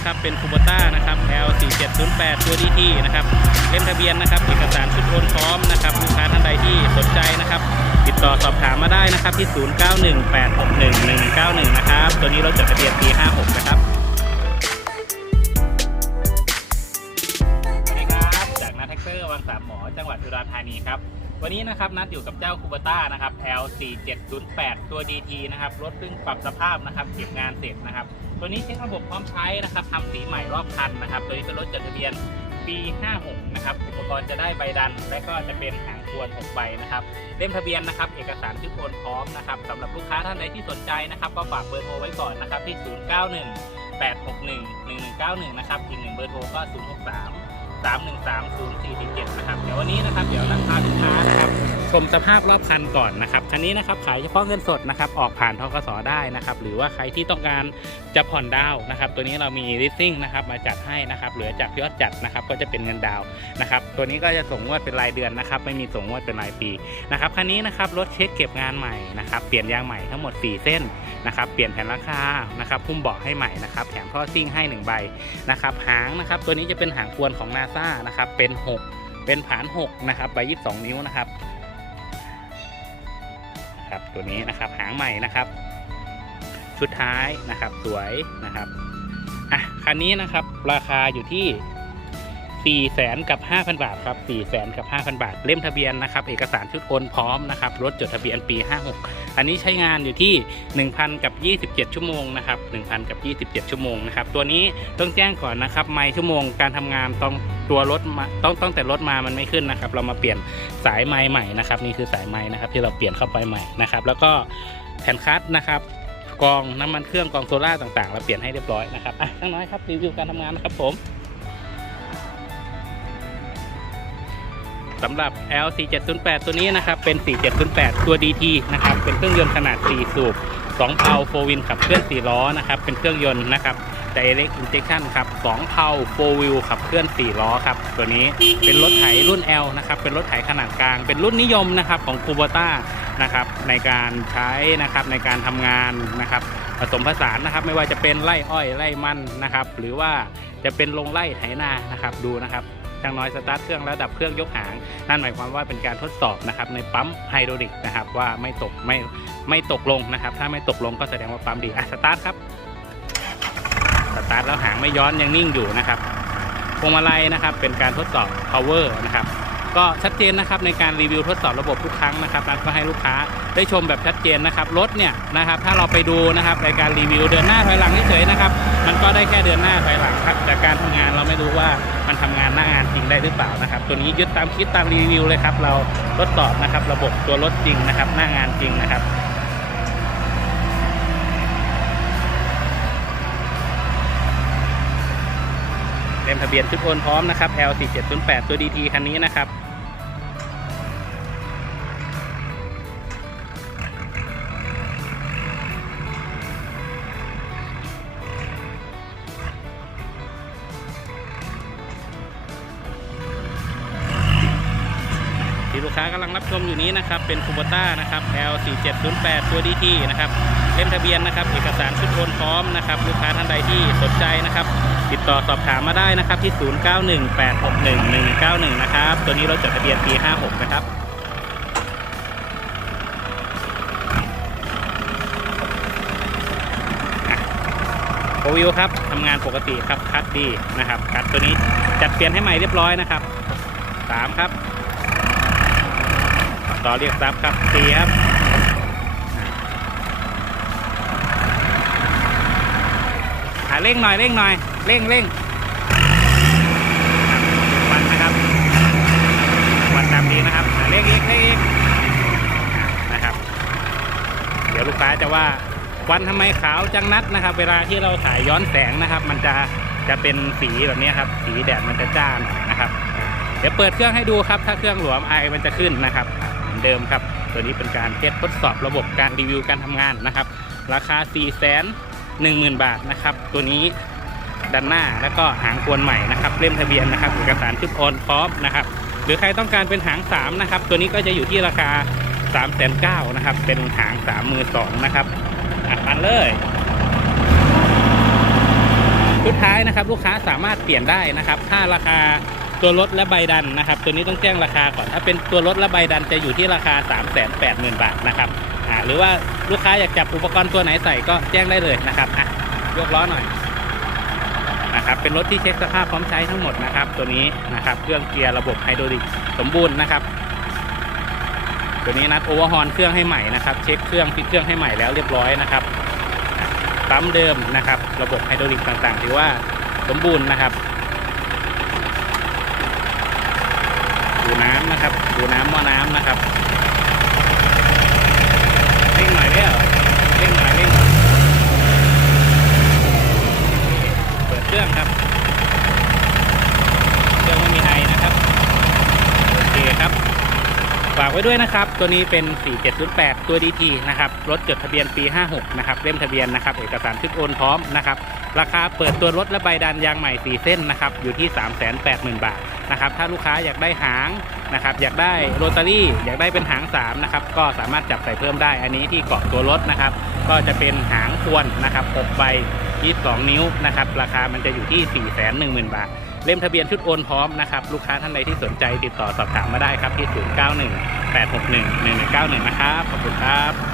นะครับ เป็นคูโบต้านะครับ L4708 ตัว DT นะครับ เล่มทะเบียนนะครับ เอกสารชุดโอนพร้อมนะครับ ลูกค้าท่านใดที่สนใจนะครับ ติดต่อสอบถามมาได้นะครับที่ 0918611191 นะครับ ตัวนี้เราจดทะเบียนปี 56 นะครับสวัสดีครับ จากนัทแท็กเตอร์วังสามหมอ จังหวัดอุดรธานีครับ วันนี้นะครับนัดอยู่กับเจ้าคูบต้านะครับ L4708 ตัว DT นะครับรถเพิ่งปรับสภาพนะครับเก็บงานเสร็จนะครับ ตัวนี้เช็คระบบพร้อมใช้นะครับทำสีใหม่รอบคันนะครับ ตัวนี้เป็นรถจดทะเบียนปี56นะครับอุปกรณ์จะได้ใบดัน และก็จะเป็นหางควน6ใบนะครับเล่มทะเบียนนะครับ เอกสารที่โอนพร้อมนะครับสำหรับลูกค้าท่านใดที่สนใจนะครับก็ฝากเบอร์โทรไว้ก่อนนะครับที่ 091 861 1191 นะครับอีกหนึ่งเบอร์โทรก็ 063 3 1 3 0 4 7นะครับ เดี๋ยววันนี้นะครับ เดี๋ยวนัดพาลูกค้านะครับ ชมสภาพรอบคันก่อนนะครับคันนี้นะครับขายเฉพาะเงินสดนะครับออกผ่านทกสได้นะครับหรือว่าใครที่ต้องการจะผ่อนดาวนะครับตัวนี้เรามี leasing นะครับมาจัดให้นะครับเหลือจากยอดจัดนะครับก็จะเป็นเงินดาวน์นะครับตัวนี้ก็จะส่งงวดเป็นรายเดือนนะครับไม่มีส่งงวดเป็นรายปีนะครับคันนี้นะครับรถเช็คเก็บงานใหม่นะครับเปลี่ยนยางใหม่ทั้งหมด 4 เส้นนะครับเปลี่ยนแผ่นราคานะครับพุ่มเบาะให้ใหม่นะครับแถมท่อซิ่งให้1ใบนะครับหางนะครับตัวนี้จะเป็นหางควนของนาซานะครับเป็น 6 เป็นผาน6นะครับใบ22 นิ้วนะครับ ครับตัวนี้นะครับหางใหม่นะครับ ชุดท้ายนะครับสวยนะครับอะคันนี้นะครับราคาอยู่ที่ 4 0 0แสนกับ5,000 บาทครับ4 0 0แสนกับ5,000 บาท เล่มทะเบียนนะครับ เอกสารชุดโอนพร้อมนะครับรถจดทะเบียนปี 56 อันนี้ใช้งานอยู่ที่ 1,000 กับ 27 ชั่วโมงนะครับ1,000 กับ 27 ชั่วโมงนะครับตัวนี้ต้องแจ้งก่อนนะครับไมล์ชั่วโมงการทำงานต้องตัวรถมาต้องต้องแต่รถมามันไม่ขึ้นนะครับ เรามาเปลี่ยนสายไม้ใหม่นะครับนี่คือสายไม้นะครับ ที่เราเปลี่ยนเข้าไปใหม่นะครับแล้วก็แผ่นคัสนะครับกองน้ำมันเครื่องกองโซล่าต่างๆ เราเปลี่ยนให้เรียบร้อยนะครับอะทั้งน้อยครับรีวิวการทำงานนะครับผม สำหรับ L4708 ตัวนี้นะครับ เป็น 4708 ตัว DT นะครับ เป็นเครื่องยนต์ขนาด 4 สูบ 2 เพลา4วินขับเคลื่อน 4 ล้อนะครับ เป็นเครื่องยนต์นะครับ Direct Injection ครับ 2 เพลา4วิวขับเคลื่อน 4 ล้อครับ ตัวนี้เป็นรถไถรุ่น L นะครับ เป็นรถไถขนาดกลาง เป็นรุ่นนิยมนะครับของ Kubota นะครับ ในการใช้นะครับ ในการทำงานนะครับ ผสมผสานนะครับ ไม่ว่าจะเป็นไร่อ้อยไร่มันนะครับ หรือว่าจะเป็นลงไร่ไถนา นะครับ ดูนะครับ ช่างน้อยสตาร์ทเครื่องแล้วดับเครื่องยกหาง นั่นหมายความว่าเป็นการทดสอบนะครับในปั๊มไฮดรอลิกนะครับว่าไม่ตกไม่ไม่ตกลงนะครับ ถ้าไม่ตกลงก็แสดงว่าปั๊มดีอะสตาร์ทครับสตาร์ทแล้วหางไม่ย้อนยังนิ่งอยู่นะครับพวงมาลัยนะครับเป็นการทดสอบ power นะครับก็ชัดเจนนะครับในการรีวิวทดสอบระบบทุกครั้งนะครับนัดก็ให้ลูกค้าได้ชมแบบชัดเจนนะครับรถเนี่ยนะครับถ้าเราไปดูนะครับในการรีวิวเดินหน้าถอยหลังเฉยๆนะครับ มันก็ได้แค่เดินหน้าถอยหลังครับจากการทำงานเราไม่รู้ว่ามันทำงานหน้างานจริงได้หรือเปล่านะครับ ตัวนี้ยึดตามคิดตามรีวิวเลยครับ เราทดสอบนะครับ ระบบตัวรถจริงนะครับ หน้างานจริงนะครับเต็มทะเบียนชุดโอนพร้อมนะครับ L4708 ตัว DT คันนี้นะครับ ค้ากำลังรับชมอยู่นี้นะครับ เป็นคูโบต้านะครับ L4708 ตัว DT นะครับเล่มทะเบียนนะครับ เอกสารชุดโอนพร้อมนะครับ ลูกค้าท่านใดที่สนใจนะครับ ติดต่อสอบถามมาได้นะครับที่ 0918611191 นะครับ ตัวนี้รถจดทะเบียนปี 56 นะครับโอวิวครับทำงานปกติครับคัดดีนะครับคัดตัวนี้จัดเปลี่ยนให้ใหม่เรียบร้อยนะครับสามครับ ต่อเรียกซับครับสี่ครับอ่าเร่งหน่อยเร่งหน่อยเร่งเร่งวันนะครับวันตามดีนะครับอ่าเร่งอีกเร่งอีกอ่านะครับ เดี๋ยวลูกค้าจะว่าวันทำไมขาวจังนัดนะครับ เวลาที่เราถ่ายย้อนแสงนะครับ มันจะจะเป็นสีแบบนี้ครับ สีแดดมันจะจ้านนะครับ เดี๋ยวเปิดเครื่องให้ดูครับ ถ้าเครื่องหลวมไอมันจะขึ้นนะครับ อนเดิมครับ ตัวนี้เป็นการเทสทดสอบระบบการรีวิวการทำงานนะครับ ราคา 4 1 0 0 0 0 บาทนะครับ ตัวนี้ด้านหน้าแล้วก็หางควนใหม่นะครับเล่มทะเบียนนะครับเอกสารชุดโอนพร้อมนะครับ หรือใครต้องการเป็นหาง 3 นะครับ ตัวนี้ก็จะอยู่ที่ราคา 3 9 0 0 0นะครับ เป็นหาง 3 มือ 2 นะครับอะมันเลยชุดท้ายนะครับลูกค้าสามารถเปลี่ยนได้นะครับ ถ้าราคา ตัวรถและใบดันนะครับ ตัวนี้ต้องแจ้งราคาก่อน ถ้าเป็นตัวรถและใบดันจะอยู่ที่ราคา 3 8 0 0 0 0 บาทนะครับอ่าหรือว่าลูกค้าอยากจับอุปกรณ์ตัวไหนใส่ก็แจ้งได้เลยนะครับอะยกล้อหน่อยนะครับเป็นรถที่เช็คสภาพพร้อมใช้ทั้งหมดนะครับ ตัวนี้นะครับเครื่องเกียร์ระบบไฮดรอลิกสมบูรณ์นะครับ ตัวนี้นัดโอเวอร์ฮอนเครื่องให้ใหม่นะครับ เช็คเครื่องฟิตเครื่องให้ใหม่แล้วเรียบร้อยนะครับปั๊มเดิมนะครับ ระบบไฮดรอลิกต่างๆ ถือว่าสมบูรณ์นะครับ ดูน้ำนะครับ ดูน้ำหม้อน้ำนะครับเร่งหน่อยเด้อเร่งหน่อยเร่งหน่อยเปิดเครื่องครับ เครื่องไม่มีไอนะครับ โอเคครับฝากไว้ด้วยนะครับ ตัวนี้เป็น 4708 ตัว DT นะครับ รถจดทะเบียนปี 56 นะครับ เล่มทะเบียนนะครับ เอกสารชุดโอนพร้อมนะครับ ราคาเปิดตัวรถและใบดันยางใหม่ 4 เส้นนะครับ อยู่ที่ 380,000 บาท นะครับถ้าลูกค้าอยากได้หางนะครับอยากได้โรตารี่อยากได้เป็นหาง3นะครับก็สามารถจับใส่เพิ่มได้อันนี้ที่เกาะตัวรถนะครับก็จะเป็นหางควนนะครับ6ใบ22 นิ้วนะครับราคามันจะอยู่ที่ 410,000 บาท เล่มทะเบียนชุดโอนพร้อมนะครับลูกค้าท่านใดที่สนใจติดต่อสอบถามมาได้ครับที่ 091 861 1191 นะครับขอบคุณครับ